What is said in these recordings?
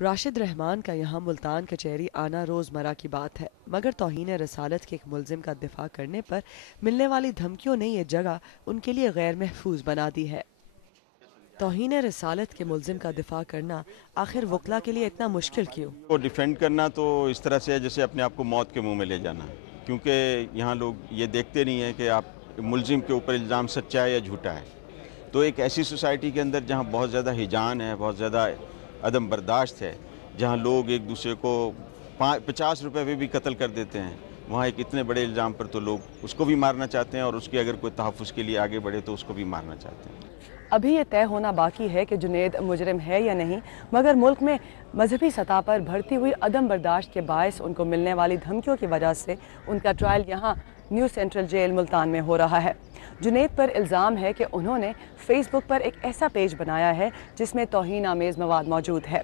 راشد رحمان کا یہاں ملتان کچہری آنا روزمرہ کی بات ہے، مگر توہین رسالت کے ایک ملزم کا دفاع کرنے پر ملنے والی دھمکیوں نے یہ جگہ ان کے لیے غیر محفوظ بنا دی ہے۔ توہین رسالت کے ملزم کا دفاع کرنا آخر وکلا کے لیے اتنا مشکل کیوں؟ کو ڈیفینڈ کرنا تو اس طرح سے ہے جیسے اپنے آپ کو موت کے منہ میں لے جانا، کیونکہ یہاں لوگ یہ دیکھتے نہیں ہیں کہ آپ ملزم کے اوپر الزام سچا ہے یا جھوٹا ہے۔ تو ایک ایسی سوسائٹی کے اندر جہاں بہت زیادہ ہجان ہے، بہت زیادہ عدم برداشت ہے، جہاں لوگ ایک دوسرے کو 50 روپے پہ بھی قتل کر دیتے ہیں، وہاں ایک اتنے بڑے الزام پر تو لوگ اس کو بھی مارنا چاہتے ہیں، اور اس کی اگر کوئی تحفظ کے لیے آگے بڑھے تو اس کو بھی مارنا چاہتے ہیں۔ ابھی یہ طے ہونا باقی ہے کہ جنید مجرم ہے یا نہیں، مگر ملک میں مذہبی سطح پر بڑھتی ہوئی عدم برداشت کے باعث ان کو ملنے والی دھمکیوں کی وجہ سے ان کا ٹرائل یہاں نیو سینٹرل جیل ملتان میں ہو رہا ہے۔ جنید پر الزام ہے کہ انہوں نے فیس بک پر ایک ایسا پیج بنایا ہے جس میں توہین آمیز مواد موجود ہے۔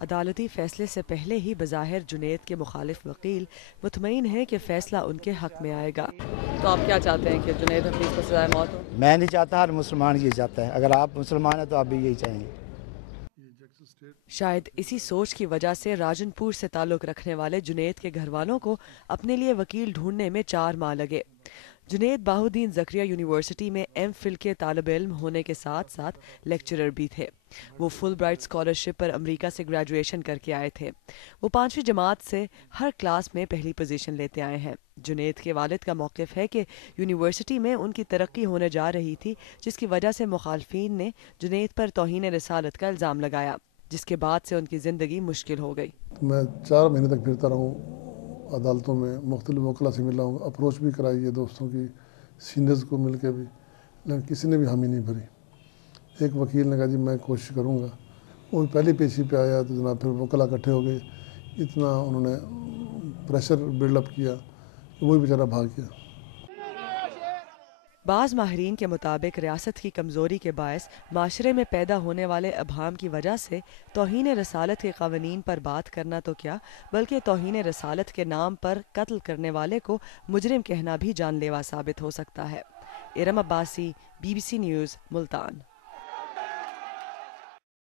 عدالتی فیصلے سے پہلے ہی بظاہر جنید کے مخالف وکیل مطمئن ہے کہ فیصلہ ان کے حق میں آئے گا۔ تو آپ کیا چاہتے ہیں کہ جنید حفیظ کو سزائے موت ہو؟ میں نہیں چاہتا، ہر مسلمان یہ چاہتا ہے۔ اگر آپ مسلمان ہیں تو آپ بھی یہی چاہیں گے۔ شاید اسی سوچ کی وجہ سے راجن پور سے تعلق رکھنے والے جنید کے گھر والوں کو اپنے لیے وکیل ڈھونڈنے میں 4 ماہ لگے۔ جنید بہاؤالدین زکریا یونیورسٹی میں ایم فل کے طالب علم ہونے کے ساتھ ساتھ لیکچرر بھی تھے۔ وہ فل برائٹ اسکالرشپ پر امریکہ سے گریجویشن کر کے آئے تھے۔ وہ 5ویں جماعت سے ہر کلاس میں پہلی پوزیشن لیتے آئے ہیں۔ جنید کے والد کا موقف ہے کہ یونیورسٹی میں ان کی ترقی ہونے جا رہی تھی، جس کی وجہ سے مخالفین نے جنید پر توہین رسالت کا الزام لگایا، جس کے بعد سے ان کی زندگی مشکل ہو گئی۔ میں 4 مہینے تک پھرتا رہا ہوں عدالتوں میں، مختلف وکلا سے ملا ہوں، اپروچ بھی کرائی ہے دوستوں کی، سینئرز کو مل کے بھی، لیکن کسی نے بھی حامی نہیں بھری۔ ایک وکیل نے کہا جی میں کوشش کروں گا، وہ پہلی پیشی پہ آیا تو جناب پھر وکلا اکٹھے ہو گئے، اتنا انہوں نے پریشر بلڈ اپ کیا کہ وہی بیچارہ بھاگ گیا۔ بعض ماہرین کے مطابق ریاست کی کمزوری کے باعث معاشرے میں پیدا ہونے والے ابہام کی وجہ سے توہین رسالت کے قوانین پر بات کرنا تو کیا، بلکہ توہین رسالت کے نام پر قتل کرنے والے کو مجرم کہنا بھی جان لیوا ثابت ہو سکتا ہے۔ Iram Abbasi, BBC news, Multan.